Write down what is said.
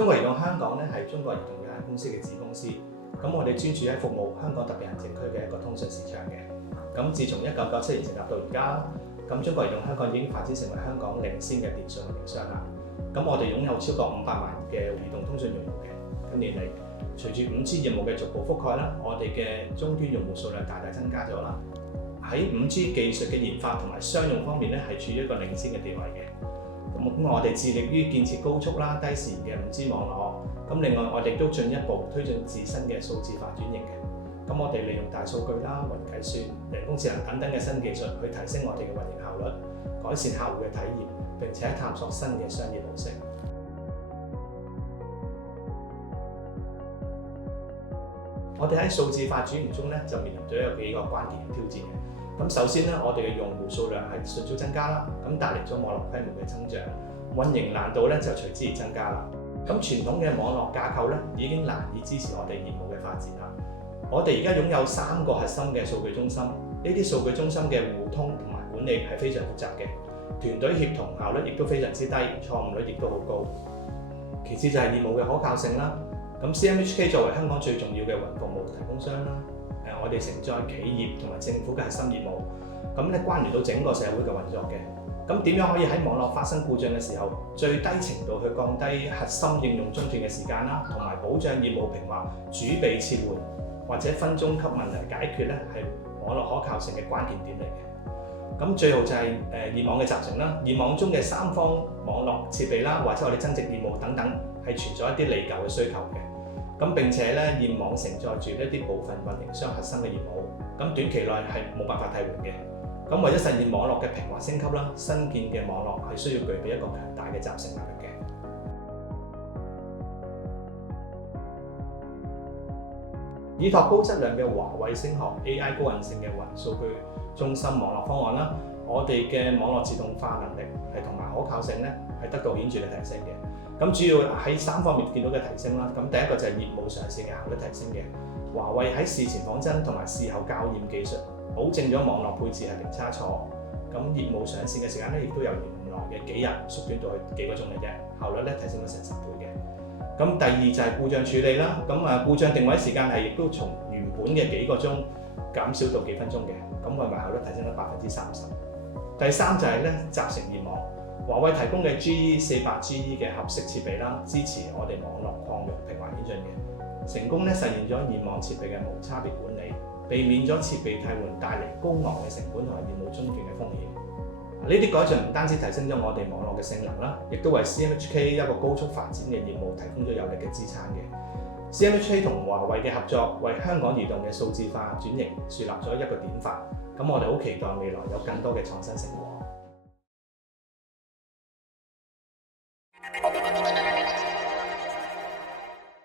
中國移動香港咧係中國移動有限公司嘅子公司，咁我哋專注喺服務香港特別行政區嘅一個通訊市場嘅。咁自從1997年成立到而家，咁中國移動香港已經發展成為香港領先嘅電訊運營商啦。咁我哋擁有超過500萬嘅移動通訊用戶嘅。近年嚟，隨住 5G 業務嘅逐步覆蓋啦，我哋嘅終端用戶數量大大增加咗啦。喺 5G 技術嘅研發同埋商用方面咧，係處於一個領先嘅地位嘅。咁我哋致力於建設高速啦、低時延嘅 5G 網絡。咁另外，我哋都進一步推進自身嘅數字化轉型嘅。咁我哋利用大數據啦、雲計算、人工智能等等嘅新技術去提升我哋嘅運營效率，改善客戶嘅體驗，並且探索新嘅商業模式。我哋喺數字化轉型中咧，就面臨咗有幾個關鍵嘅挑戰嘅。咁首先咧，我哋嘅用戶數量係迅速增加啦，咁帶嚟咗網絡規模嘅增長，運營難度咧就隨之而增加啦。咁傳統嘅網絡架構咧已經難以支持我哋業務嘅發展啦。我哋而家擁有3個核心嘅數據中心，呢啲數據中心嘅互通同埋管理係非常複雜嘅，團隊協同效率亦都非常之低，錯誤率亦都好高。其次就係業務嘅可靠性啦。咁 CMHK 作為香港最重要嘅雲服務提供商啦，我哋承載企業同埋政府嘅核心業務，咁咧關聯到整個社會嘅運作嘅。咁點樣可以喺網絡發生故障嘅時候，最低程度去降低核心應用中斷嘅時間啦，同埋保障業務平滑、主被切換或者分鐘級問題解決咧，係網絡可靠性嘅關鍵點嚟嘅。咁最後就係以網嘅集成啦，以網中嘅3方網絡設備啦，或者我哋增值業務等等，係存在一啲離舊嘅需求嘅。咁並且咧，現網承載住一啲部分運營商核心嘅業務，咁短期內係冇辦法替換嘅。咁為咗實現網絡嘅平滑升級啦，新建嘅網絡係需要具備一個強大嘅集成能力嘅。依託高質量嘅華為聲學 AI 高韌性嘅雲數據中心網絡方案啦，我哋嘅網絡自動化能力係同埋可靠性咧係得到顯著嘅提升嘅。咁主要喺3方面見到嘅提升啦。咁第一個就係業務上線嘅效率提升嘅。華為喺事前仿真同埋事後校驗技術，保證咗網絡配置係零差錯。咁業務上線嘅時間咧，亦都由原來嘅幾日縮短到去幾個鐘嘅啫，效率咧提升咗成10倍嘅。咁第二就係故障處理啦。咁故障定位時間係亦都從原本嘅幾個鐘減少到幾分鐘嘅。咁運維效率提升咗30%。第三就係咧集成現網。華為提供嘅 GE48GE 嘅合適設備啦，支持我哋網絡擴容平滑演進嘅，成功咧實現咗現網設備嘅無差別管理，避免咗設備替換帶嚟高昂嘅成本同埋業務中斷嘅風險。呢啲改進唔單止提升咗我哋網絡嘅性能啦，亦都為 CMHK 一個高速發展嘅業務提供咗有力嘅支撐嘅。CMHK 同華為嘅合作，為香港移動嘅數字化轉型樹立咗一個典範。咁我哋好期待未來有更多嘅創新成果。